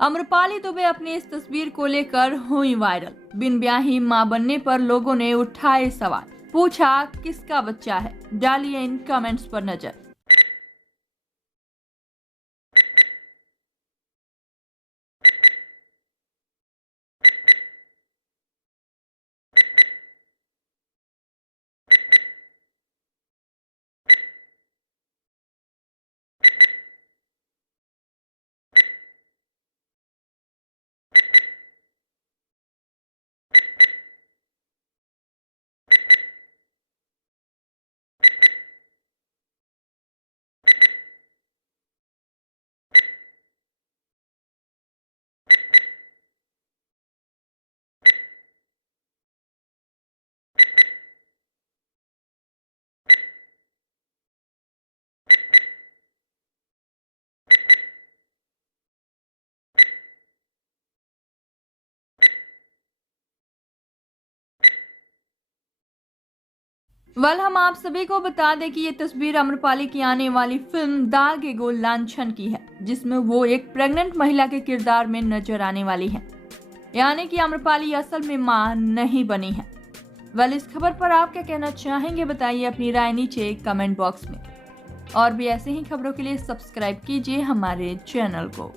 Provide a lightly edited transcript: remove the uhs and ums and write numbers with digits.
आम्रपाली दुबे अपनी इस तस्वीर को लेकर हुई वायरल। बिन ब्याही मां बनने पर लोगों ने उठाए सवाल, पूछा किसका बच्चा है। डालिए इन कमेंट्स पर नजर। हम आप सभी को बता दें कि ये तस्वीर आम्रपाली की आने वाली फिल्म दागेगो लांछन की है, जिसमें वो एक प्रेग्नेंट महिला के किरदार में नजर आने वाली है, यानी कि आम्रपाली असल में मां नहीं बनी है। इस खबर पर आप क्या कहना चाहेंगे, बताइए अपनी राय नीचे कमेंट बॉक्स में। और भी ऐसे ही खबरों के लिए सब्सक्राइब कीजिए हमारे चैनल को।